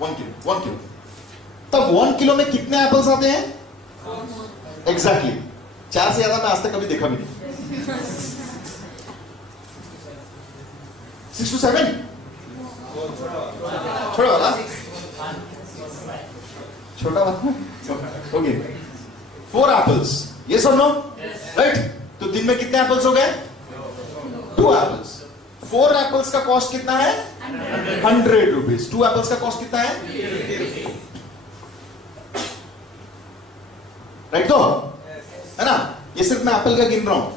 1 kilo. तब 1 kilo में कितने एप्पल्स आते हैं? एग्जैक्टली 4 से ज्यादा मैं आज तक कभी देखा भी नहीं। 6 to 7 छोटा वाला, छोटा वाला, ओके। 4 एप्पल्स, यस और नो? राइट। तो दिन में कितने एप्पल्स हो गए? 2 एप्पल्स। 4 एप्पल्स का कॉस्ट कितना है? 100 रुपीज। 2 एप्पल्स का कॉस्ट कितना है? राइट। तो है ना, ये सिर्फ मैं एप्पल का गिन रहा हूं,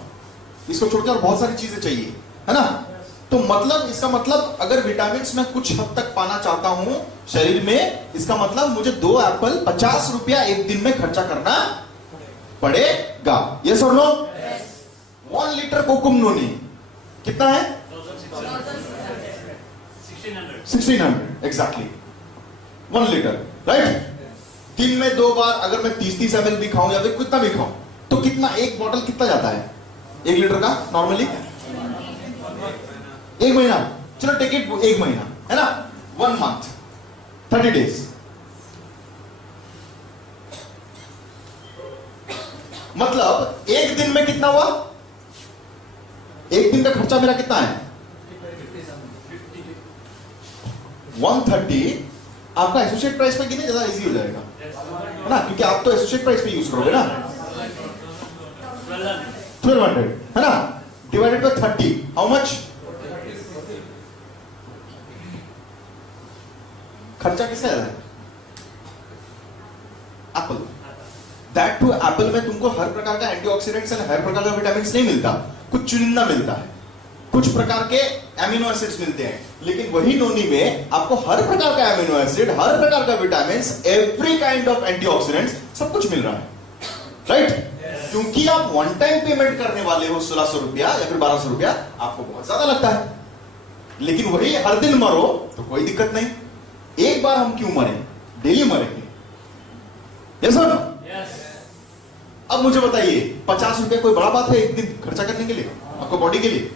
इसको छोड़कर बहुत सारी चीजें चाहिए, है ना। तो मतलब इसका मतलब अगर विटामिन मैं कुछ हद तक पाना चाहता हूं शरीर में, इसका मतलब मुझे 2 एप्पल 50 रुपया एक दिन में खर्चा करना पड़ेगा। यस और नो? 1 लीटर कोकुम नोनी कितना है? 1600 एग्जैक्टली 1 लीटर, राइट। दिन में 2 बार अगर मैं 30-30 ml भी खाऊं या फिर कितना भी खाऊं तो कितना, एक बॉटल कितना जाता है 1 लीटर का नॉर्मली? 1 महीना, चलो टेक इट 1 महीना, है ना। 1 मंथ 30 डेज, मतलब एक दिन में कितना हुआ? एक दिन का खर्चा मेरा कितना है? 130। आपका एसोसिएट प्राइस पे गिने ज्यादा इजी हो जाएगा, है ना, क्योंकि आप तो एसोसिएट प्राइस पे यूज करोगे ना। 1200 है ना, डिवाइडेड बाय 30, हाउ मच? खर्चा किसका है? एप्पल। दैट टू एप्पल में तुमको हर प्रकार का एंटीऑक्सीडेंट्स और हर प्रकार का विटामिन नहीं मिलता, कुछ चुनिंदा मिलता है, कुछ प्रकार के एमिनो एसिड्स मिलते हैं, लेकिन वही नोनी में आपको हर प्रकार का एमिनो एसिड, हर प्रकार का vitamin, every kind of antioxidants सब कुछ मिल रहा है, राइट। क्योंकि आप वन टाइम पेमेंट करने वाले हो 1600 रुपया या फिर 1200 रुपया, आपको बहुत ज्यादा लगता है, लेकिन वही हर दिन मरो तो कोई दिक्कत नहीं। एक बार हम क्यों मरें, डेली मरेंगे। Yes sir? अब मुझे बताइए 50 रुपया कोई बड़ा बात है एक दिन खर्चा करने के लिए आपको बॉडी के लिए?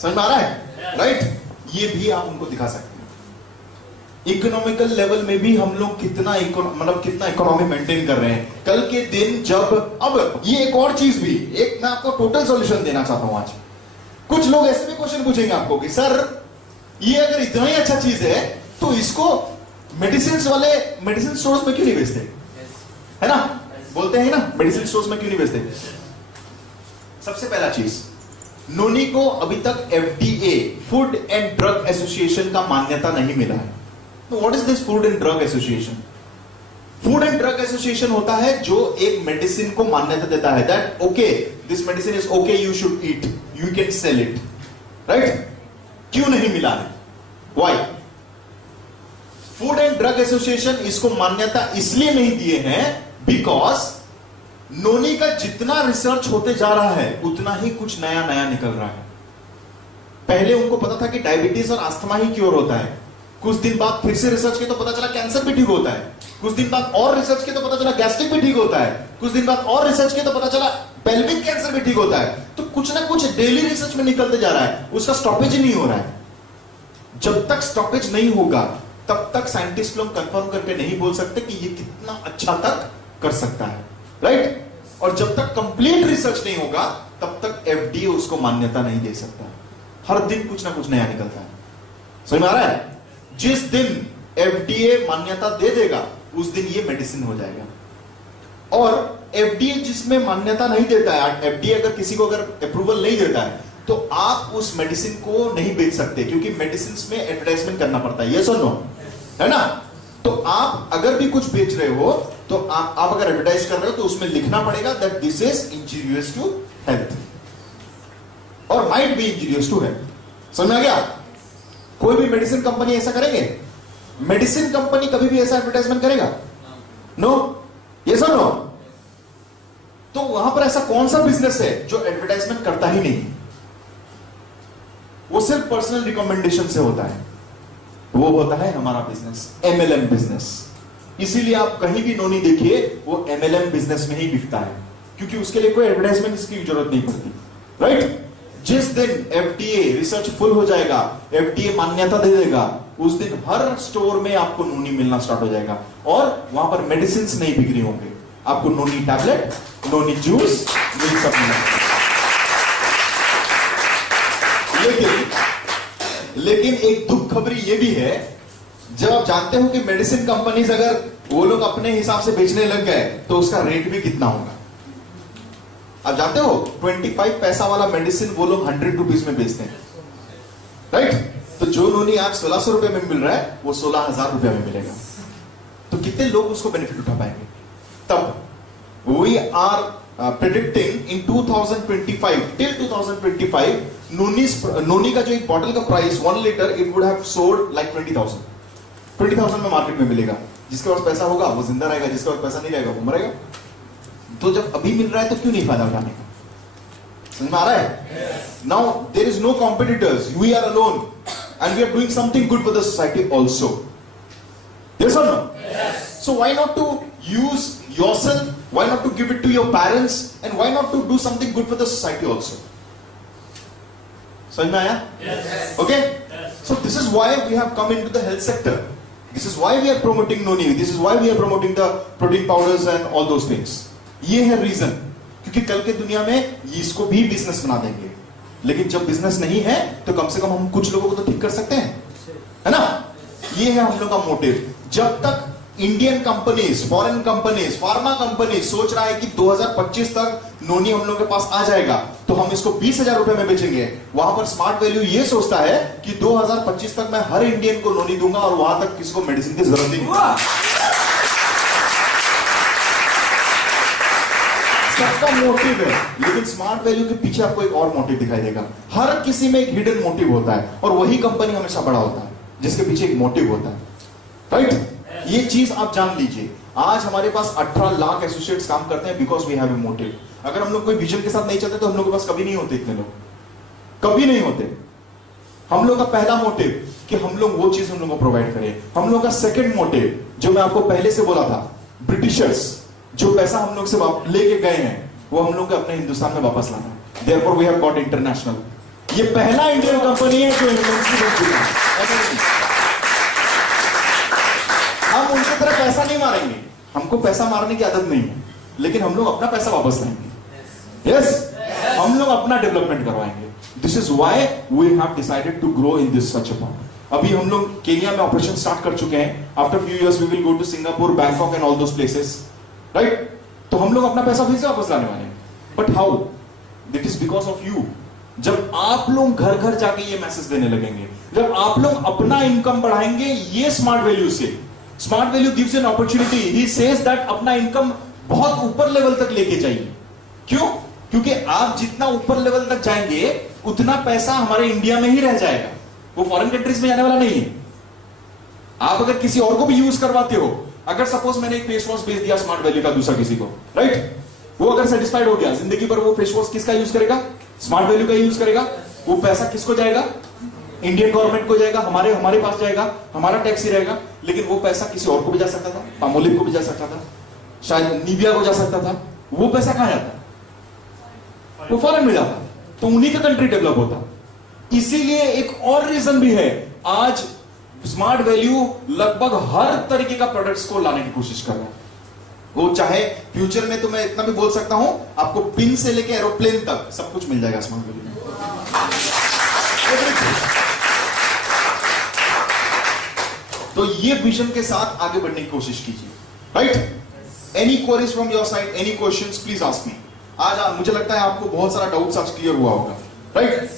समझ में आ रहा है? राइट। ये भी आप उनको दिखा सकते हैं। इकोनॉमिकल लेवल में भी हम लोग कितना मतलब कितना इकोनॉमी मेंटेन कर रहे हैं। कल के दिन जब, अब ये एक और चीज भी, एक मैं आपको टोटल सॉल्यूशन देना चाहता हूं आज। कुछ लोग ऐसे भी क्वेश्चन पूछेंगे आपको कि सर ये अगर इतना ही अच्छा चीज है तो इसको मेडिसिन वाले मेडिसिन स्टोर्स में क्यों नहीं बेचते, है ना, बोलते हैं ना, मेडिसिन स्टोर्स में क्यों नहीं बेचते? सबसे पहला चीज, नोनी को अभी तक FDA food and drug association का मान्यता नहीं मिला है। तो what is this food and drug association? Food and drug association होता है जो एक मेडिसिन को मान्यता देता है, that okay this medicine is okay, you should eat, you can sell it, right. क्यों नहीं मिला है? Why? Food and drug association इसको मान्यता इसलिए नहीं दिए हैं बिकॉज नोनी का जितना रिसर्च होते जा रहा है उतना ही कुछ नया नया निकल रहा है। पहले उनको पता था कि डायबिटीज और अस्थमा ही क्योर होता है, कुछ दिन बाद फिर से रिसर्च किया तो पता चला कैंसर भी ठीक होता है, कुछ दिन बाद और रिसर्च किया तो पता चला गैस्ट्रिक भी ठीक होता है, कुछ दिन बाद और रिसर्च किया तो पता चला पेल्विक कैंसर भी ठीक होता है। तो कुछ ना कुछ डेली रिसर्च में निकलते जा रहा है, उसका स्टॉपेज ही नहीं हो रहा है। जब तक स्टॉपेज नहीं होगा तब तक साइंटिस्ट लोग कंफर्म करके नहीं बोल सकते कि ये कितना अच्छा तक कर सकता है, राइट। और जब तक कंप्लीट रिसर्च नहीं होगा तब तक FDA उसको मान्यता नहीं दे सकता। हर दिन कुछ ना कुछ नया निकलता है, समझ में आ रहा है? जिस दिन FDA मान्यता दे देगा उस दिन ये मेडिसिन हो जाएगा। और FDA जिसमें मान्यता नहीं देता है, FDA अगर किसी को अगर अप्रूवल नहीं देता है तो आप उस मेडिसिन को नहीं बेच सकते, क्योंकि मेडिसिन में एडवर्टाइजमेंट करना पड़ता है, यस और नो, है ना। तो आप अगर भी कुछ बेच रहे हो तो आप अगर एडवर्टाइज कर रहे हो तो उसमें लिखना पड़ेगा that this is injurious to health और might be injurious to health. समझ में आ गया? कोई भी मेडिसिन कंपनी ऐसा करेंगे? मेडिसिन कंपनी कभी भी ऐसा एडवर्टाइजमेंट करेगा? नो, यस और नो। तो वहां पर ऐसा कौन सा बिजनेस है जो एडवर्टाइजमेंट करता ही नहीं? वो सिर्फ पर्सनल रिकमेंडेशन से होता है, वो होता है हमारा बिजनेस, MLM बिजनेस। इसीलिए आप कहीं भी नोनी देखिए वो MLM बिजनेस में ही बिकता है, क्योंकि उसके लिए कोई एडवर्टाइजमेंट इसकी जरूरत नहीं पड़ती, राइट। जिस दिन FDA रिसर्च फुल हो जाएगा, FDA मान्यता दे देगा, उस दिन हर स्टोर में आपको नोनी मिलना स्टार्ट हो जाएगा और वहां पर मेडिसिन नहीं बिक रही होंगे, आपको नोनी टैबलेट, नोनी जूस मिल सब मिलेगा। लेकिन एक दुख खबरी ये भी है, जब आप जानते हो कि मेडिसिन कंपनीज अगर वो लोग अपने हिसाब से बेचने लग गए तो उसका रेट भी कितना होगा। आप जानते हो 25 पैसा वाला मेडिसिन वो लोग 100 रुपीज में बेचते हैं, राइट? तो जो नोनी आज 1600 रुपए में मिल रहा है वो 16,000 रुपए में मिलेगा। तो कितने लोग उसको बेनिफिट उठा पाएंगे? तब we are predicting in 2025 till 2025 noni का जो एक बॉटल का price 1 litre it would have sold like 20,000 में मार्केट में मिलेगा। जिसके पास पैसा होगा वो जिंदा रहेगा, जिसके पास पैसा नहीं रहेगा वो मरेगा। तो जब अभी मिल रहा है तो क्यों नहीं फायदा उठाने का? समझ में आ रहा है? Now there is no competitors, we are alone and we are doing something good for the society also. Yes और no? So why not to use yourself, why not to give it to your parents and why not to do something good for the society also? समझ में आया? Okay, so this is why we have come into the health sector. This is why we are promoting Noni. This is why we are promoting the protein powders and all those things. ये है reason, क्योंकि कल के दुनिया में इसको भी business बना देंगे। लेकिन जब बिजनेस नहीं है तो कम से कम हम कुछ लोगों को तो ठीक कर सकते हैं, है ना? ये है हम लोग का मोटिव। जब तक Indian companies, foreign companies, pharma companies सोच रहा है कि 2025 तक नोनी हम लोग के पास आ जाएगा तो हम इसको 20,000 रुपए में बेचेंगे, वहां पर स्मार्ट वैल्यू ये सोचता है कि 2025 तक मैं हर इंडियन को नोनी दूंगा और वहां तक किसी को मेडिसिन की जरूरत ही नहीं। सबका मोटिव है, लेकिन स्मार्ट वैल्यू के पीछे आपको एक और मोटिव दिखाई देगा। हर किसी में एक हिडन मोटिव होता है और वही कंपनी हमेशा बड़ा होता है जिसके पीछे एक मोटिव होता है, राइट? ये चीज आप जान लीजिए। आज हमारे पास 18 लाख एसोसिएट्स काम करते हैं because we have a motive. अगर हम लोग कोई विजन के साथ नहीं चलते तो हम लोग के पास कभी नहीं होते, इतने लोग कभी नहीं होते। हम लोग का पहला मोटिव कि हम लोग वो चीज हम लोग को प्रोवाइड करें। हम लोग का सेकंड मोटिव जो मैं आपको पहले से बोला था, ब्रिटिशर्स जो पैसा हम लोग से लेके गए हैं वो हम लोग को अपने हिंदुस्तान में वापस लाना। Therefore we have got international. ये पहला इंडियन कंपनी है जो इन्वेंट्री बन चुका है। हम उनकी तरह पैसा नहीं मारेंगे, हमको पैसा मारने की आदत नहीं है, लेकिन हम लोग अपना पैसा वापस लाएंगे। यस, हम लोग अपना डेवलपमेंट करवाएंगे। This is why we have decided to grow in this such a part. अभी हम लोग केनिया में ऑपरेशन स्टार्ट कर चुके हैं। After few years we will go to Singapore, Bangkok and all those places, right? तो हम लोग अपना पैसा फिर से वापस लाने वाले हैं। But how? That is because of you. जब आप लोग घर घर जाके ये मैसेज देने लगेंगे, जब आप लोग अपना इनकम बढ़ाएंगे ये स्मार्ट वैल्यू से। Smart value gives an opportunity. He says that अपना इनकम बहुत ऊपर लेवल तक लेके जाइए। क्यों? क्योंकि आप जितना ऊपर लेवल तक जाएंगे उतना पैसा हमारे इंडिया में ही रह जाएगा, वो फॉरेन कंट्रीज में जाने वाला नहीं है। आप अगर किसी और को भी यूज करवाते हो, अगर सपोज मैंने एक फेस वॉश बेच दिया स्मार्ट वैल्यू का दूसरा किसी को, राइट? वो अगर सेटिस्फाइड हो गया, जिंदगी भर वो फेस वॉश किसका यूज करेगा? स्मार्ट वैल्यू का यूज करेगा। वो पैसा किसको जाएगा? इंडियन गवर्नमेंट को जाएगा, हमारे पास जाएगा, हमारा टैक्स ही रहेगा। लेकिन वो पैसा किसी और को भी जा सकता था, पामोलिव को भी जा सकता था, शायद निविया को जा सकता था। वो पैसा कहां जाता? वो फॉरेन में जाता, तो उन्हीं का कंट्री डेवलप होता। इसीलिए एक और रीजन भी है, आज स्मार्ट वैल्यू लगभग हर तरीके का प्रोडक्ट्स को लाने की कोशिश कर रहा है। वो चाहे फ्यूचर में, तो मैं इतना भी बोल सकता हूं, आपको पिन से लेके एरोप्लेन तक सब कुछ मिल जाएगा स्मार्ट वैल्यू। तो ये विजन के साथ आगे बढ़ने की कोशिश कीजिए, right? Any queries from your side, any questions, please ask me. आज मुझे लगता है आपको बहुत सारा डाउट्स आज क्लियर हुआ होगा, राइट?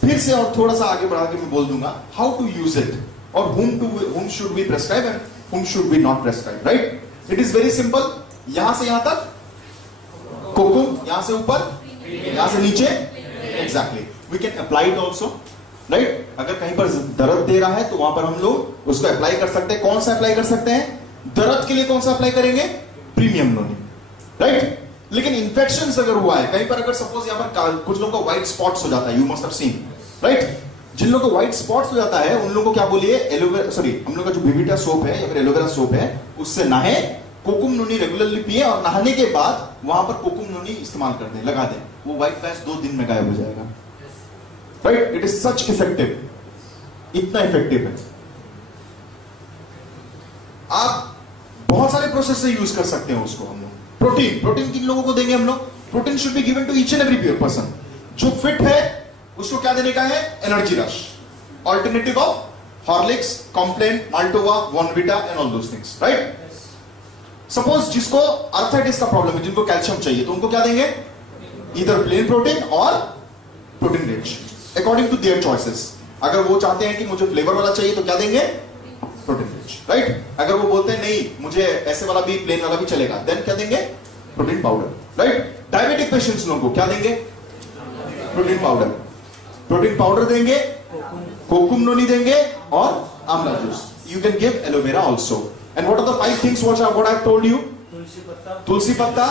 फिर से और थोड़ा सा आगे बढ़ा के मैं बोल दूंगा हाउ टू यूज इट और whom should we prescribe and whom should we not prescribe, right? It is very simple. यहां से यहां तक कोकुम, यहां से ऊपर, यहां से नीचे, exactly. We can apply it also, right? अगर कहीं पर दर्द दे रहा है तो वहां पर हम लोग उसको अप्लाई कर सकते हैं। कौन सा अप्लाई कर सकते हैं? दर्द के लिए कौन सा अप्लाई करेंगे? प्रीमियम नोनी, राइट? लेकिन इन्फेक्शन अगर हुआ है कहीं पर, अगर सपोज यहां पर कुछ लोगों का व्हाइट स्पॉट्स हो जाता है, you must have seen, right? जिन लोगों को व्हाइट स्पॉट्स हो जाता है उन लोगों को क्या बोलिए? एलोवेरा, सॉरी, हम लोग का जो विविटा सोप है या फिर एलोवेरा सोप है उससे नहाए, कोकुम नोनी रेगुलरली पिए और नहाने के बाद वहां पर कोकुम नोनी इस्तेमाल कर दें, लगा दें, वो व्हाइट पैच 2 दिन में गायब हो जाएगा, right? It is such effective, इतना इफेक्टिव है। आप बहुत सारे प्रोसेस से यूज कर सकते हैं उसको। हम लोग प्रोटीन, प्रोटीन किन लोगों को देंगे हम लोग? Protein should be given to each and every person. जो फिट है उसको क्या देने का है? Energy rush, alternative of Horlicks, Complan, Maltova, Bournvita and all those things, right? Suppose जिसको आर्थराइटिस का प्रॉब्लम है, जिनको कैल्शियम चाहिए, तो उनको क्या देंगे? इधर प्लेन प्रोटीन और protein rich, according to their choices. अगर वो चाहते हैं कि मुझे फ्लेवर वाला चाहिए तो क्या देंगे? Protein rich, right? अगर वो बोलते हैं नहीं मुझे ऐसे वाला भी प्लेन वाला भी चलेगा, देन क्या देंगे? Protein powder, right? Diabetic patients लोगों को क्या देंगे? Protein powder. प्रोटीन पाउडर देंगे, कोकुम नोनी देंगे और आंवला juice. You can give aloe vera also. And what are the 5 things what I have told you? तुलसी पत्ता,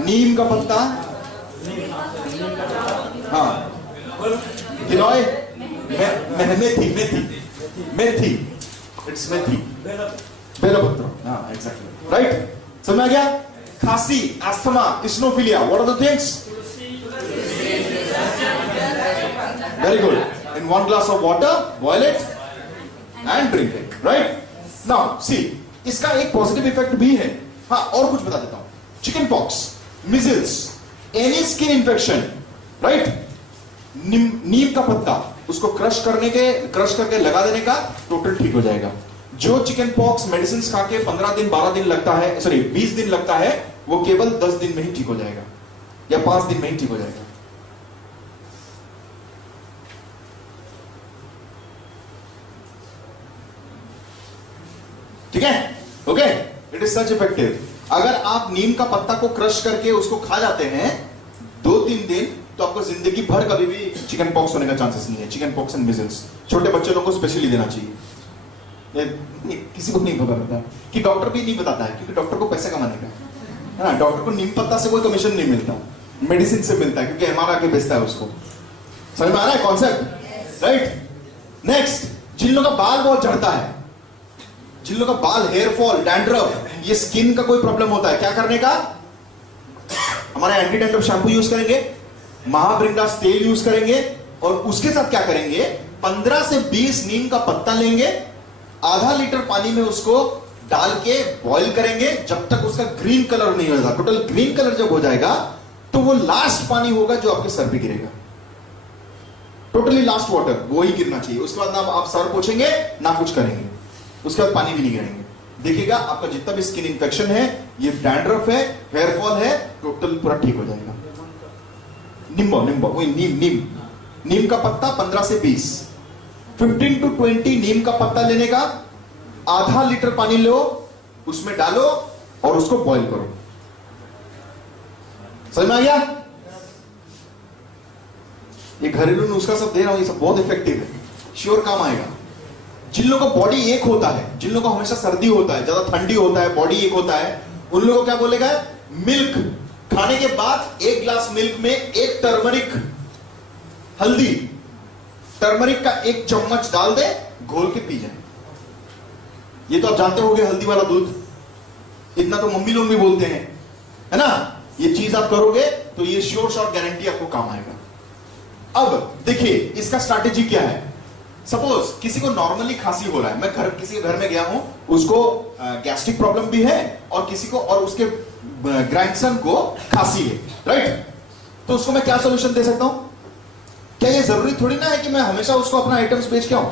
नीम का पत्ता, हाँ, गिलोय, मेथी, मेथी, इट्स मेथी, बेलपत्र, हाँ एग्जैक्टली, राइट? समझ आ गया? खांसी, asthma, eosinophilia, what are the things? Very good. In 1 glass of water, boil it and drink it. Right? Now, see, इसका एक पॉजिटिव इफेक्ट भी है। हाँ, और कुछ बता देता हूं। Chicken pox, measles, any skin infection, right? नीम का पत्ता, उसको क्रश करके लगा देने का, टोटल ठीक हो जाएगा। जो चिकन पॉक्स मेडिसिन खा के 15 दिन 12 दिन लगता है, सॉरी 20 दिन लगता है, वो केवल 10 दिन में ही ठीक हो जाएगा या 5 दिन में ही ठीक हो जाएगा। ठीक है? Okay, it is such effective. अगर आप नीम का पत्ता को क्रश करके उसको खा जाते हैं 2-3 दिन, तो आपको जिंदगी भर कभी भी चिकन पॉक्स होने का चांसेस नहीं है। चिकन पॉक्स एंड मिजल्स छोटे बच्चे लोगों को स्पेशली देना चाहिए। किसी को नहीं पता रहता कि डॉक्टर भी नहीं बताता है, क्योंकि डॉक्टर को पैसे कमाने का है ना। डॉक्टर को नीम पत्ता से कोई कमीशन नहीं मिलता, मेडिसिन से मिलता है, क्योंकि एमआर आके बेचता है उसको। समझ में आ रहा है कॉन्सेप्ट? राइट? नेक्स्ट, जिन लोगों का बाल बहुत झड़ता है, जिन लोगों का बाल, हेयर फॉल, डैंड्रफ, ये स्किन का कोई प्रॉब्लम होता है, क्या करने का? हमारा एंटी डैंड्रफ शैम्पू यूज करेंगे, महाभृंगास तेल यूज करेंगे, और उसके साथ क्या करेंगे? 15 से 20 नीम का पत्ता लेंगे, आधा लीटर पानी में उसको डाल के बॉईल करेंगे जब तक उसका ग्रीन कलर नहीं हो जाता। टोटल ग्रीन कलर जब हो जाएगा तो वो लास्ट पानी होगा जो आपके सर पे गिरेगा। टोटली लास्ट वाटर वो ही गिरना चाहिए। उसके बाद ना आप सर पोछेंगे ना कुछ करेंगे, उसके बाद पानी भी नहीं गिरेंगे। देखिएगा आपका जितना भी स्किन इंफेक्शन है, ये डैंड्रफ है, हेयर फॉल है, टोटल पूरा ठीक हो जाएगा। नींबू, वही नीम का पत्ता 15 से 20, 15 to 20 नीम का पत्ता लेने का, आधा लीटर पानी लो, उसमें डालो और उसको बॉईल करो। समझ में आ गया? ये घरेलू नुस्खा सब दे रहा हूं, ये सब बहुत इफेक्टिव है, श्योर काम आएगा। जिन लोगों का बॉडी एक होता है, जिन लोगों को हमेशा सर्दी होता है, ज्यादा ठंडी होता है, बॉडी एक होता है, उन लोगों को क्या बोलेगा? मिल्क खाने के बाद 1 ग्लास मिल्क में 1 टर्मरिक, हल्दी, टर्मरिक का 1 चम्मच डाल दे, घोल के पी जाए। ये तो आप जानते होंगे, हल्दी वाला दूध, इतना तो मम्मी लोग भी बोलते हैं, है ना? ये चीज आप करोगे तो ये श्योर शॉट गारंटी आपको काम आएगा। अब देखिए इसका स्ट्रैटेजी क्या है। सपोज किसी को नॉर्मली खांसी हो रहा है, मैं किसी के घर में गया हूं, उसको गैस्ट्रिक प्रॉब्लम भी है और किसी को, और उसके ग्रैंडसन को खांसी है, राइट? तो उसको मैं क्या सोल्यूशन दे सकता हूं? क्या ये जरूरी थोड़ी ना है कि मैं हमेशा उसको अपना आइटम्स बेच के आऊं?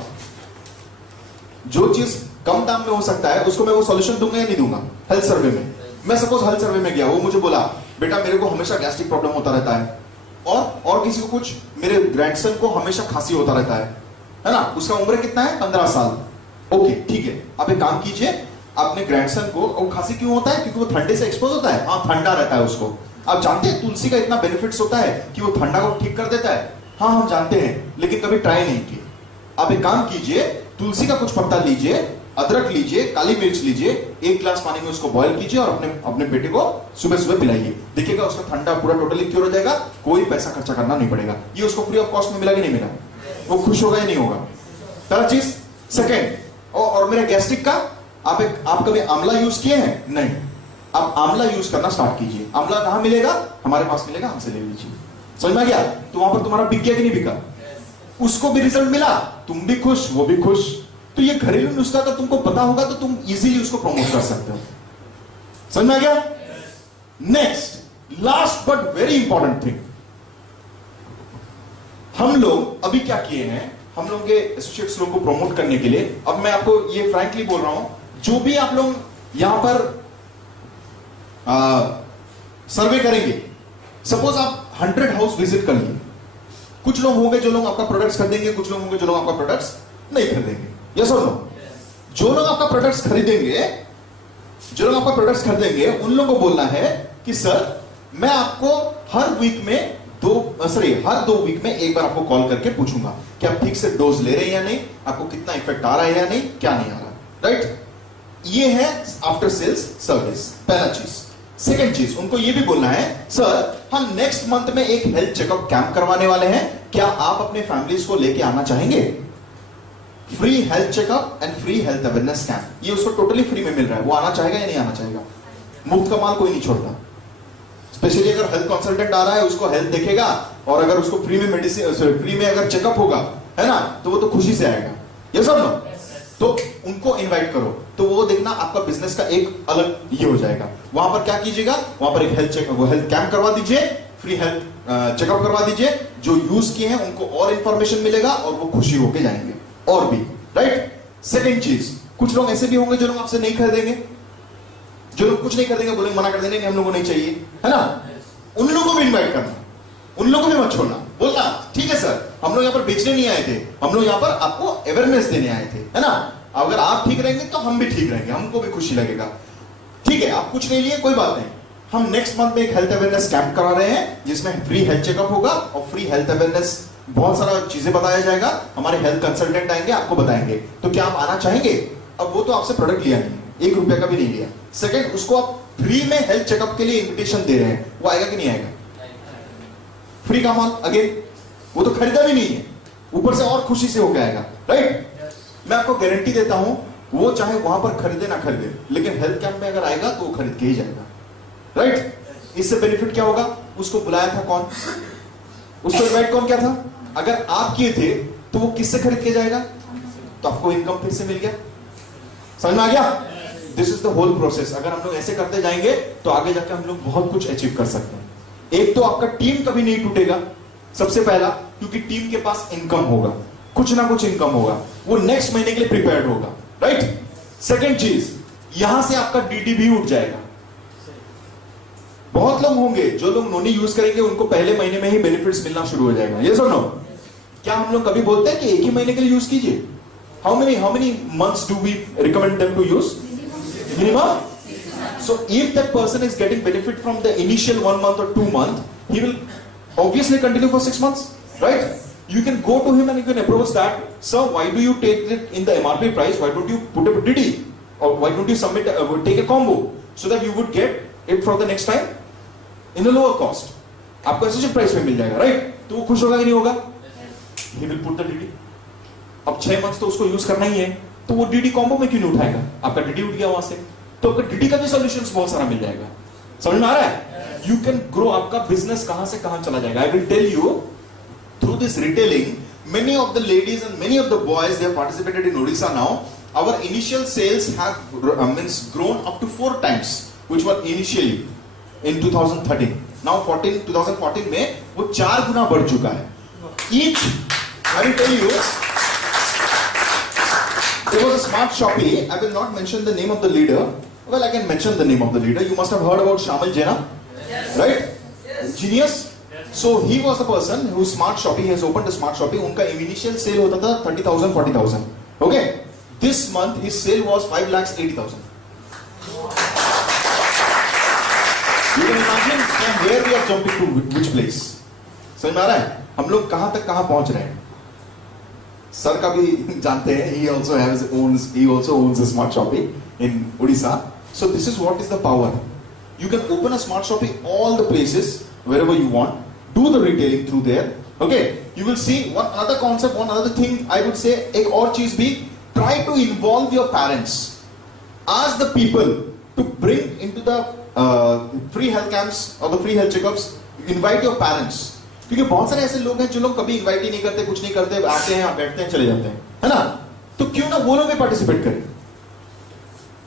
जो चीज कम दाम में हो सकता है उसको मैं वो सॉल्यूशन दूंगा या नहीं दूंगा? हेल्थ सर्वे में मैं सपोज हेल्थ सर्वे में गया, वो मुझे बोला बेटा मेरे को हमेशा गैस्ट्रिक प्रॉब्लम होता रहता है, और किसी को कुछ, मेरे ग्रैंडसन को हमेशा खांसी होता रहता है ना? उसका उम्र कितना है? 15 साल। ओके ठीक है, आप एक काम कीजिए, अपने ग्रैंडसन को, और खांसी क्यों होता है? क्योंकि वो ठंडे से एक्सपोज होता है। हाँ, ठंडा रहता है उसको। आप जानते हैं तुलसी का इतना बेनिफिट्स होता है कि वो ठंडा को ठीक कर देता है। हाँ हम जानते हैं, लेकिन कभी ट्राई नहीं किए। आप एक काम कीजिए, तुलसी का कुछ पत्ता लीजिए, अदरक लीजिए, काली मिर्च लीजिए, 1 ग्लास पानी में उसको बॉईल कीजिए और अपने बेटे को सुबह सुबह पिलाइए। देखिएगा उसका ठंडा पूरा टोटली क्योर हो जाएगा, कोई पैसा खर्चा करना नहीं पड़ेगा। ये उसको फ्री ऑफ कॉस्ट में मिला कि नहीं मिला? वो खुश होगा या नहीं होगा? पहला चीज। सेकेंड, और मेरे गैस्ट्रिक का, आप कभी आंवला यूज किए हैं? नहीं, आप आंवला यूज करना स्टार्ट कीजिए। आंवला कहां मिलेगा? हमारे पास मिलेगा, हमसे ले लीजिए। समझ में आ गया? तो वहां पर तुम्हारा बिक गया कि नहीं बिका? उसको भी रिजल्ट मिला, तुम भी खुश, वो भी खुश। तो ये घरेलू नुस्खा अगर तुमको पता होगा तो तुम इजीली उसको प्रमोट कर सकते हो। समझ में आ गया? Next, last but very important thing, हम लोग अभी क्या किए हैं, हम लोग के एसोसिएट्स लोगों को प्रमोट करने के लिए, अब मैं आपको ये फ्रैंकली बोल रहा हूं, जो भी आप लोग यहां पर सर्वे करेंगे, सपोज आप 100 हाउस विजिट कर लिए, कुछ लोग होंगे जो लोग आपका प्रोडक्ट्स खरीदेंगे, कुछ लोग होंगे जो लोग आपका प्रोडक्ट्स नहीं खरीदेंगे। यस और नो? जो लोग आपका प्रोडक्ट्स खरीदेंगे, जो लोग आपका प्रोडक्ट्स खरीदेंगे, उन लोगों को बोलना है कि सर मैं आपको हर वीक में हर 2 वीक में एक बार आपको कॉल करके पूछूंगा कि आप ठीक से डोज ले रहे हैं या नहीं, आपको कितना इफेक्ट आ रहा है या नहीं, क्या नहीं आ रहा, राइट? ये है आफ्टर सेल्स सर्विस, पहला चीज। सेकंड चीज, उनको ये भी बोलना है, सर हम नेक्स्ट मंथ में एक हेल्थ चेकअप कैंप करवाने वाले हैं, क्या आप अपने फैमिलीज को लेके आना चाहेंगे? Free health checkup and free health awareness camp, ये उसको टोटली फ्री में मिल रहा है। वो आना चाहेगा या नहीं आना चाहेगा? मुफ्त का माल कोई नहीं छोड़ता। स्पेशली अगर हेल्थ कंसल्टेंट आ रहा है, उसको हेल्थ देखेगा, और अगर उसको फ्री में मेडिसिन, फ्री में अगर चेकअप होगा, है ना, तो वो तो खुशी से आएगा। ये सब ना, तो उनको इनवाइट करो, तो वो देखना आपका बिजनेस का एक अलग ये हो जाएगा। वहां पर क्या कीजिएगा, वहां पर एक हेल्थ कैंप करवा दीजिए, फ्री हेल्थ चेकअप करवा दीजिए, जो यूज किए हैं उनको और इंफॉर्मेशन मिलेगा और वो खुशी होके जाएंगे और भी, राइट? सेकंड चीज, कुछ लोग ऐसे भी होंगे जो लोग आपसे नहीं खरीदेंगे, जो लोग कुछ नहीं खरीदेंगे, बोलेंगे मना कर देंगे, हम लोगों को नहीं चाहिए, है ना? उन लोगों को भी इन्वाइट करना, उन लोगों को भी मत छोड़ना, बोलना ठीक है सर, हम लोग यहाँ पर बेचने नहीं आए थे, हम लोग यहाँ पर आपको अवेयरनेस देने आए थे, है ना? अगर आप ठीक रहेंगे तो हम भी ठीक रहेंगे, हमको भी खुशी लगेगा। ठीक है, आप कुछ नहीं लिए, कोई बात नहीं, हम नेक्स्ट मंथ में एक हेल्थ अवेयरनेस कैंप करा रहे हैं, जिसमें फ्री हेल्थ चेकअप होगा और फ्री हेल्थ अवेयरनेस, बहुत सारा चीजें बताया जाएगा, हमारे हेल्थ कंसल्टेंट आएंगे, आपको बताएंगे, तो क्या आप आना चाहेंगे? अब वो तो आपसे प्रोडक्ट लिया नहीं, 1 रुपया का भी नहीं लिया। सेकंड, उसको आप फ्री में हेल्थ चेकअप के लिए इन्विटेशन दे रहे हैं, वो आएगा कि नहीं आएगा? फ्री का माल, अगेन वो तो खरीदा भी नहीं है, ऊपर से और खुशी से होकर आएगा, राइट? मैं आपको गारंटी देता हूं, वो चाहे वहां पर खरीदे ना खरीदे, लेकिन हेल्थ कैंप में अगर आएगा तो वो खरीद के ही जाएगा, राइट? इससे बेनिफिट क्या होगा? उसको बुलाया था कौन? उसको इनवाइट कौन क्या था? अगर आप किए थे तो वो किससे खरीद के जाएगा? तो आपको इनकम फिर से मिल गया। समझ में आ गया? This is the whole process. अगर हम लोग ऐसे करते जाएंगे तो आगे जाकर हम लोग बहुत कुछ अचीव कर सकते हैं। एक तो आपका टीम कभी नहीं टूटेगा, सबसे पहला, क्योंकि टीम के पास इनकम होगा, कुछ ना कुछ इनकम होगा, वो नेक्स्ट महीने के लिए प्रिपेयर्ड होगा, राइट? सेकंड चीज, यहां से आपका डीडी भी उठ जाएगा। बहुत लोग होंगे जो लोग नोनी यूज करेंगे, उनको पहले महीने में ही बेनिफिट्स मिलना शुरू हो जाएगा। ये सुनो, क्या हम लोग कभी बोलते हैं कि एक ही महीने के लिए यूज कीजिए? How many months do we recommend them to use? Minimum. So if that person is getting benefit from the initial 1 month or 2 months, he will obviously continue for 6 months, right? You can go to him and you can approach that, sir, why do you take it in the MRP price? Why don't you put a DD? Or why don't you submit, take a combo so that you would get it for the next time in a lower cost? आपको associate price में मिल जाएगा, right? तो वो खुश होगा कि नहीं होगा? He will put the DD. अब 6 months तो उसको यूज करना ही है, तो वो डीडी कॉम्बो में क्यों नहीं उठाएगा? आपका डीडी उठ गया वहां से, तो आपका डीडी का भी सॉल्यूशंस बहुत सारा मिल जाएगा। समझ में आ रहा है? यू कैन ग्रो, आपका बिजनेस कहां से कहां चला जाएगा। I will tell you, through this retailing, many of the ladies and many of the boys, they have participated in Odisha now. Our initial sales have grown up to 4 times, which were initially in 2013. Now 2014 में वो 4 गुना बढ़ चुका है। Each, I will tell you, there was a smart Shopee. I will not mention the name of the leader. Well, I can mention the name of the leader. You must have heard about Shamal Jena, yes. Right? Yes. Genius. Yes. So he was the person who Smart Shopee has opened a Smart Shopee. उनका initial sale होता था 30,000, 40,000. Okay. This month his sale was 5,80,000. You can imagine from where we are jumping to which place. समझ में आ रहा है? हम लोग कहां तक कहां पहुंच रहे हैं? सर का भी जानते हैं, he also owns a Smart Shopee in Odisha. So this is what is the power. You can open a Smart Shopee all the places wherever you want, do the retailing through there. Okay, you will see one other concept, one other thing I would say, एक और चीज भी, try to involve your parents. Ask the people to bring into the free health camps or the free health checkups. Invite your parents. क्योंकि बहुत सारे ऐसे लोग हैं जो लोग कभी इनवाइट ही नहीं करते, कुछ नहीं करते, आते हैं, बैठते हैं, चले जाते हैं, है ना? तो क्यों ना वो लोग भी पार्टिसिपेट करें।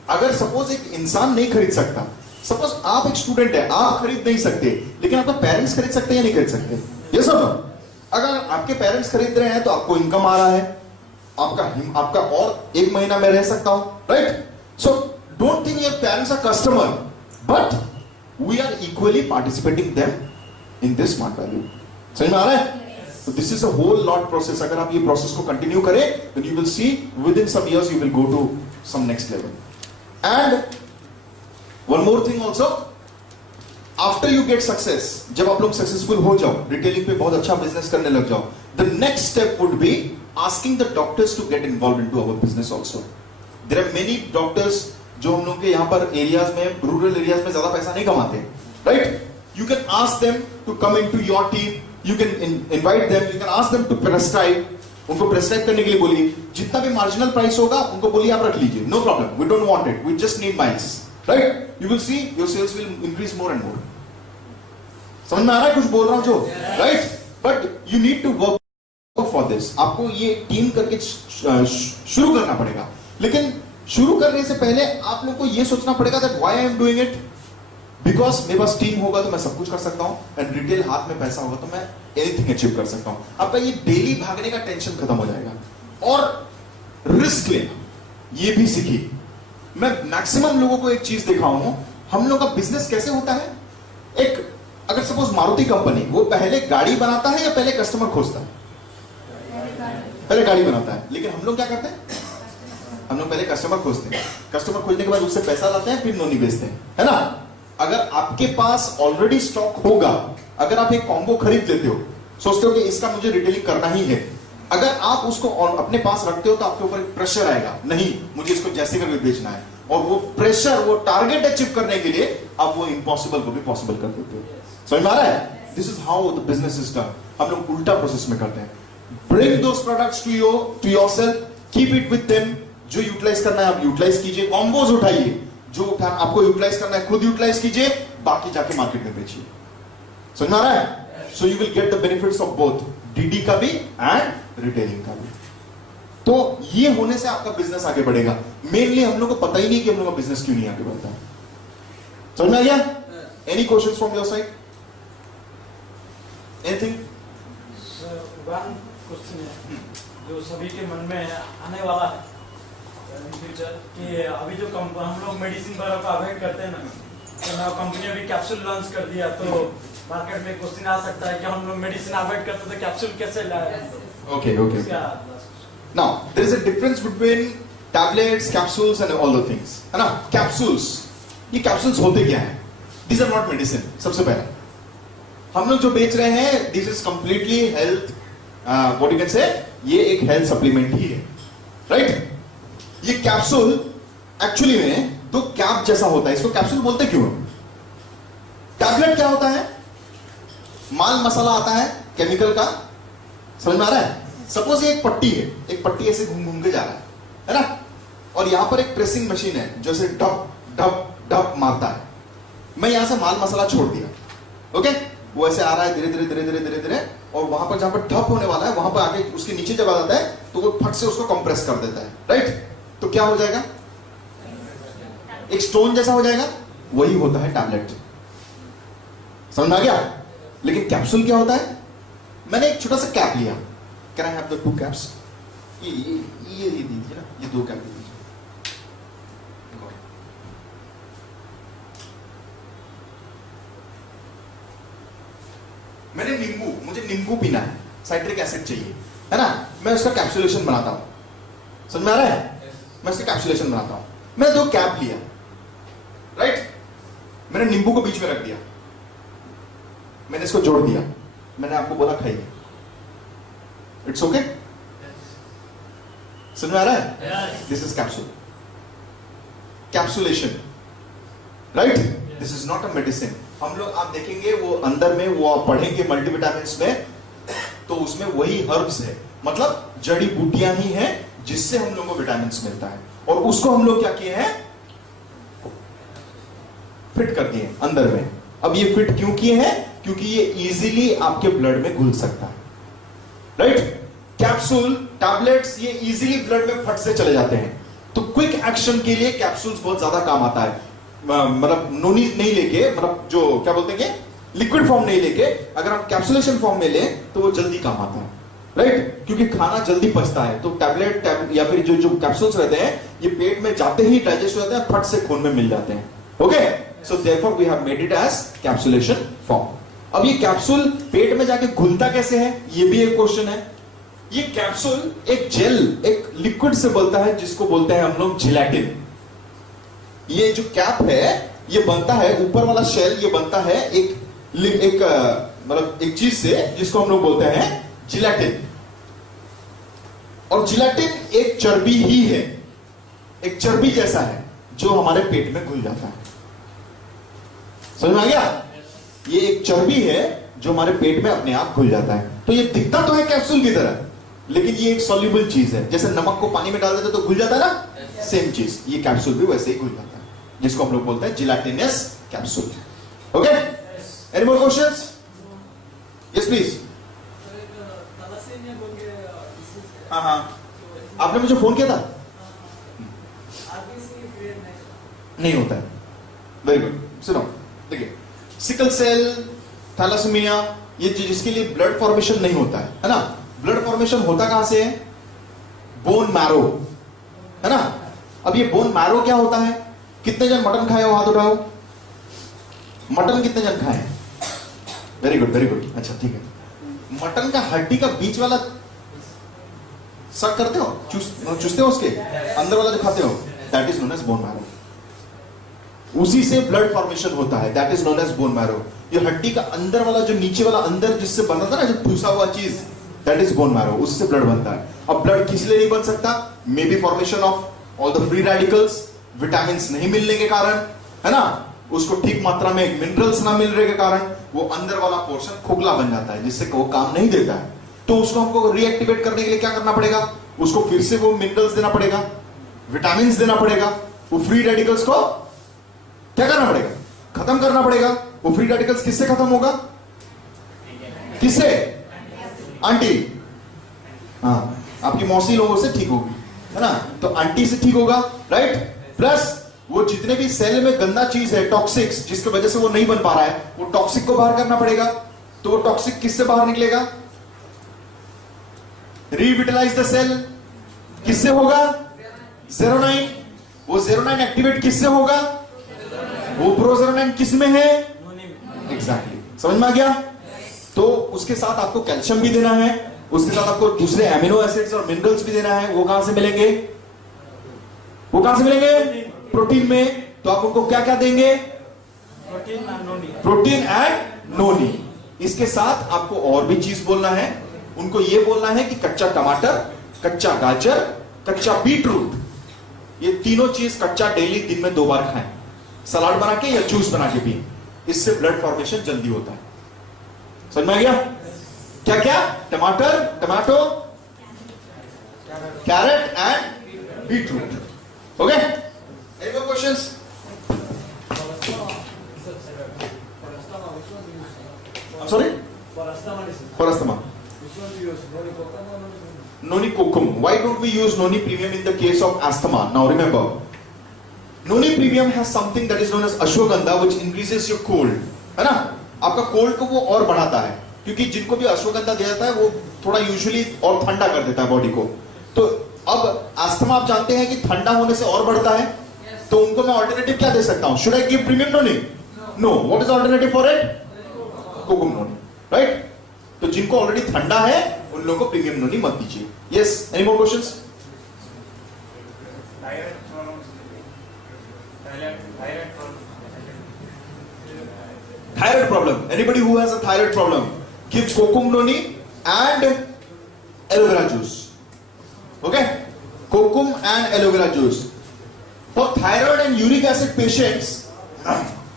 अगर सपोज एक इंसान नहीं खरीद सकता, सपोज आप एक स्टूडेंट है, आप खरीद नहीं सकते, लेकिन आपका पेरेंट्स खरीद सकते हैं या नहीं खरीद सकते? ये सब अगर आपके पेरेंट्स खरीद रहे हैं तो आपको इनकम आ रहा है, आपका और एक महीना में रह सकता हूं, right? So don't think your parents are customer, but we are equally participating them in this smart value. समझ में आ रहा है? So this is a whole lot process. अगर आप ये प्रोसेस को कंटिन्यू करें, then you will see within some years you will go to some next level. And one more thing also, after you get success, जब आप लोग successful हो जाओ, रिटेलिंग पे बहुत अच्छा बिजनेस करने लग जाओ, the next step would be asking the doctors to get involved into our business also. There are many doctors जो हम लोग के यहाँ पर एरियाज में, रूरल एरियाज में ज्यादा पैसा नहीं कमाते, right? You can ask them to come into your team. You can invite them, you can ask them to prescribe, उनको प्रेस्क्राइब करने के लिए बोलिए, जितना भी मार्जिनल प्राइस होगा उनको बोलिए आप रख लीजिए, no problem, we don't want it, we just need miles, right? You will see your sales will increase more and more. समझ में आ रहा है कुछ बोल रहा हूं जो, right? But you need to work for this. आपको ये टीम करके शुरू करना पड़ेगा, लेकिन शुरू करने से पहले आप लोग को ये सोचना पड़ेगा that why I am doing it, because मेरे पास टीम होगा तो मैं सब कुछ कर सकता हूं, एंड रिटेल हाथ में पैसा होगा तो मैं एनीथिंग अचीव कर सकता हूं। आपका ये डेली भागने का टेंशन खत्म हो जाएगा, और रिस्क लेना ये भी सीखिए। मैं मैक्सिमम लोगों को एक चीज देखा हूं, हम लोग का बिजनेस कैसे होता है, एक अगर सपोज मारुति कंपनी, वो पहले गाड़ी बनाता है या पहले कस्टमर खोजता है? पहले गाड़ी बनाता है। लेकिन हम लोग क्या करते हैं, हम लोग पहले कस्टमर खोजते हैं, कस्टमर खोजने के बाद उससे पैसा लाते हैं, फिर नोनी बेचते हैं, है ना? अगर आपके पास ऑलरेडी स्टॉक होगा, अगर आप एक कॉम्बो खरीद लेते हो, सोचते हो कि इसका मुझे रिटेलिंग करना ही है, अगर आप उसको अपने पास रखते हो तो आपके ऊपर एक प्रेशर आएगा, नहीं मुझे इसको जैसे करके बेचना है, और वो प्रेशर, वो टारगेट अचीव करने के लिए आप वो इम्पॉसिबल को भी पॉसिबल कर देते हो। समझ में आ रहा है? This is how the business is done. हम लोग उल्टा प्रोसेस में करते हैं। Bring those products to yourself, keep it with them. जो यूटिलाइज करना है आप यूटिलाइज कीजिए, कॉम्बोज उठाइए, जो आपको यूटिलाइज करना है खुद यूटिलाइज कीजिए, बाकी जाके मार्केट में बेचिए। समझ में आ रहा है? So you will get the benefits of both, DD का भी एंड रिटेलिंग का भी। तो ये होने से आपका बिजनेस आगे बढ़ेगा। मेनली हम लोग को पता ही नहीं कि हम लोग का बिजनेस क्यों नहीं आगे बढ़ता है। समझ में आ गया? Any questions from your side? Anything? One question है जो सभी के मन में आने वाला है फ्यूचर, कि अभी जो हम लोग मेडिसिन वगैरह का अवॉइड करते हैं ना, तो कंपनी अभी कैप्सूल लॉन्च कर दिया, तो मार्केट में क्वेश्चन आ सकता है कि हम लोग मेडिसिन अवॉइड करते तो कैप्सूल कैसे लाए? Okay okay. Now there is a difference between tablets, capsules and all the things, है ना? कैप्सूल्स, ये कैप्सूल्स होते क्या हैं? These are not medicine. सबसे पहले हम लोग जो बेच रहे हैं, this is completely health, what you can say, ये एक हेल्थ सप्लीमेंट ही है, राइट? ये कैप्सूल एक्चुअली में दो कैप जैसा होता है, इसको कैप्सूल बोलते क्यों? टैबलेट क्या होता है? माल मसाला आता है केमिकल का, समझ में आ रहा है? सपोज ये एक पट्टी है, एक पट्टी ऐसे घूम घूम के जा रहा है ना? और यहां पर एक प्रेसिंग मशीन है जो ऐसे डब डब डब मारता है। मैं यहां से माल मसाला छोड़ दिया, ओके? वो ऐसे आ रहा है धीरे धीरे धीरे धीरे धीरे धीरे, और वहां पर जहां पर ठप होने वाला है, वहां पर आके उसके नीचे जब आ जाता है तो वो फट से उसको कंप्रेस कर देता है, राइट? तो क्या हो जाएगा? एक स्टोन जैसा हो जाएगा। वही होता है टैबलेट। समझ में आ गया? लेकिन कैप्सूल क्या होता है? मैंने एक छोटा सा कैप लिया, can I have the 2 caps? ये दीजिए ना, ये 2 कैप दीजिए। मैंने मुझे नींबू पीना है, साइट्रिक एसिड चाहिए, है ना? मैं उसका कैप्सुलेशन बनाता हूं। समझ में आ रहा है? मैं उसका कैप्सुलेशन बनाता हूं। मैंने 2 कैप लिया, राइट? मैंने नींबू को बीच में रख दिया, मैंने इसको जोड़ दिया, मैंने आपको बोला खाइए। It's okay? समझ में आ रहा है? This is capsule, capsulation, right? This is not a medicine. हम लोग आप देखेंगे वो अंदर में, वो आप पढ़ेंगे मल्टीविटामिन्स में, तो उसमें वही हर्ब्स है, मतलब जड़ी बूटियां ही हैं जिससे हम लोगों को विटामिन्स मिलता है, और उसको हम लोग क्या किए हैं? फिट कर दिए अंदर में। अब ये फिट क्यों किए हैं? क्योंकि ये इजीली आपके ब्लड में घुल सकता है, राइट? कैप्सूल, टैबलेट्स ये इजीली ब्लड में फट से चले जाते हैं। तो क्विक एक्शन के लिए कैप्सूल्स बहुत ज्यादा काम आता है। मतलब नोनी नहीं लेके, मतलब जो क्या बोलते हैं, लिक्विड फॉर्म नहीं लेके अगर आप कैप्सुलेशन फॉर्म में लें तो वो जल्दी काम आता है, राइट? क्योंकि खाना जल्दी पचता है। तो टैबलेट या फिर जो कैप्सूल्स रहते हैं ये पेट में जाते ही डाइजेस्ट हो जाते हैं, फट से खून में मिल जाते हैं। Okay, so therefore we have made it as capsulation form. अब ये कैप्सूल पेट में जाके घुलता कैसे है, ये भी एक क्वेश्चन है। ये कैप्सूल एक जेल, एक लिक्विड से बनता है जिसको बोलते हैं हम लोग जिलेटिन। ये जो कैप है ये बनता है, ऊपर वाला शेल ये बनता है एक मतलब एक चीज से जिसको हम लोग बोलते हैं जिलेटिन। और जिलेटिन एक चर्बी ही है, एक चर्बी जैसा है जो हमारे पेट में घुल जाता है। समझ में आ गया? ये एक चर्बी है जो हमारे पेट में अपने आप घुल जाता है। तो ये दिखता तो है कैप्सूल की तरह, लेकिन ये एक सॉल्युबल चीज है। जैसे नमक को पानी में डाल देते तो घुल जाता है ना, सेम चीज ये कैप्सूल भी वैसे ही घुल जाता है, जिसको हम लोग बोलते हैं gelatinous capsule. Okay, any more questions? Yes please. हाँ हाँ, आपने मुझे फोन किया था? नहीं होता है। वेरी गुड, सुनो, देखिए सिकल सेल, थैलासेमिया, ये जिसके लिए ब्लड फॉर्मेशन नहीं होता है ना? ब्लड फॉर्मेशन होता कहां से है? बोन मैरो, है ना? अब ये बोन मैरो क्या होता है? कितने जन मटन खाए हो, हाथ उठाओ। मटन कितने जन खाए? वेरी गुड, वेरी गुड, अच्छा ठीक है। मटन का हड्डी का बीच वाला सक करते हो, चूसते हो, उसके अंदर वाला जो खाते हो, that is known as bone marrow. उसी से ब्लड फॉर्मेशन होता है, that is known as bone marrow. ये हड्डी का अंदर वाला जो नीचे वाला अंदर जिससे बना था ना, जो ठूसा हुआ चीज, दैट इज बोन मैरो, उससे ब्लड बनता है। अब ब्लड किस लिए नहीं बन सकता? May be formation of all the free radicals, vitamin नहीं मिलने के कारण, है ना? उसको ठीक मात्रा में मिनरल्स ना मिलने के कारण वो अंदर वाला पोर्शन खोखला बन जाता है, जिससे वो काम नहीं देता है। तो उसको हमको रीएक्टिवेट करने के लिए क्या करना पड़ेगा? उसको फिर से वो मिनरल्स देना पड़ेगा, विटामिन देना पड़ेगा। वो फ्री रेडिकल्स को क्या करना पड़ेगा? खत्म करना पड़ेगा। वो फ्री रेडिकल्स किससे खत्म होगा? किससे? आंटी, हाँ, आपकी मौसी लोगों से ठीक होगी, है ना? तो आंटी से ठीक होगा, राइट? प्लस वो जितने भी सेल में गंदा चीज है, टॉक्सिक्स, जिसकी वजह से वो नहीं बन पा रहा है, वो टॉक्सिक को बाहर करना पड़ेगा। तो वो टॉक्सिक किससे बाहर निकलेगा? रिविटलाइज द सेल किससे होगा? सेरोनाइन। वो सेरोनाइन एक्टिवेट किससे होगा? वो प्रोसेरोनाइन किस में है? एग्जैक्टली, समझ में आ गया? तो उसके साथ आपको कैल्शियम भी देना है, उसके साथ आपको दूसरे एमिनो एसिड्स और मिनरल्स भी देना है। वो कहां से मिलेंगे? वो कहां से मिलेंगे? प्रोटीन में। तो आप उनको क्या क्या देंगे? प्रोटीन एंड नोनी। इसके साथ आपको और भी चीज बोलना है। उनको ये बोलना है कि कच्चा टमाटर, कच्चा गाजर, कच्चा बीटरूट, ये तीनों चीज कच्चा डेली दिन में 2 बार खाएं, सलाद बना के या जूस बना के पिए। इससे ब्लड फॉर्मेशन जल्दी होता है। समझ में आ गया? क्या क्या? टमाटर, tomato, carrot and beetroot. Okay, any more questions? I'm sorry? For asthma. Noni kokum. Why don't we use noni premium in the case of asthma? Now remember, noni premium has something that is known as ashwagandha, which increases your cold. है ना? आपका cold को वो और बढ़ाता है, क्योंकि जिनको भी अश्वगंधा दिया जाता है वो थोड़ा यूजुअली और ठंडा कर देता है बॉडी को। तो अब अस्थमा आप जानते हैं कि ठंडा होने से और बढ़ता है, तो उनको मैं ऑल्टरनेटिव क्या दे सकता हूं? Should I give premium noni? No. What is alternative for it? Kokum noni, right? तो जिनको ऑलरेडी ठंडा है उन लोगों को प्रीमियम नोनी मत दीजिए। Yes, any more questions? Thyroid problem. Anybody who has a thyroid problem, give kokum noni and aloe vera juice. Okay? Kokum and aloe vera juice. For thyroid and uric acid patients,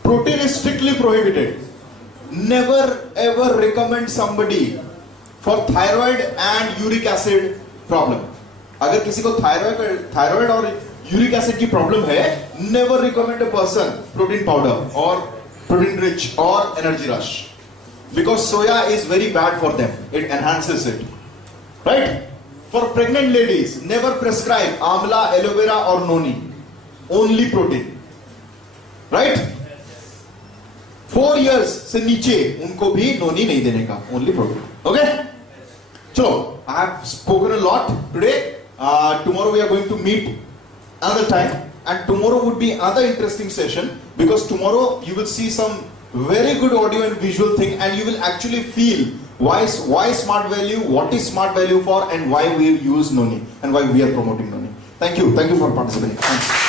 protein is strictly prohibited. Never ever recommend somebody for thyroid and uric acid problem. अगर किसी को thyroid और uric acid की problem है, never recommend a person protein powder or protein rich or energy rush, because soya is very bad for them. It enhances it, right? For pregnant ladies, never prescribe amla, aloe vera or noni. Only protein. Right? 4 years से नीचे उनको भी नोनी नहीं देने का. Only protein. Okay? चलो, I have spoken a lot today. Tomorrow we are going to meet another time, and tomorrow would be another interesting session, because tomorrow you will see some very good audio and visual thing, and you will actually feel why smart value, what is smart value for, and why we use noni and why we are promoting noni. Thank you for participating. Thanks.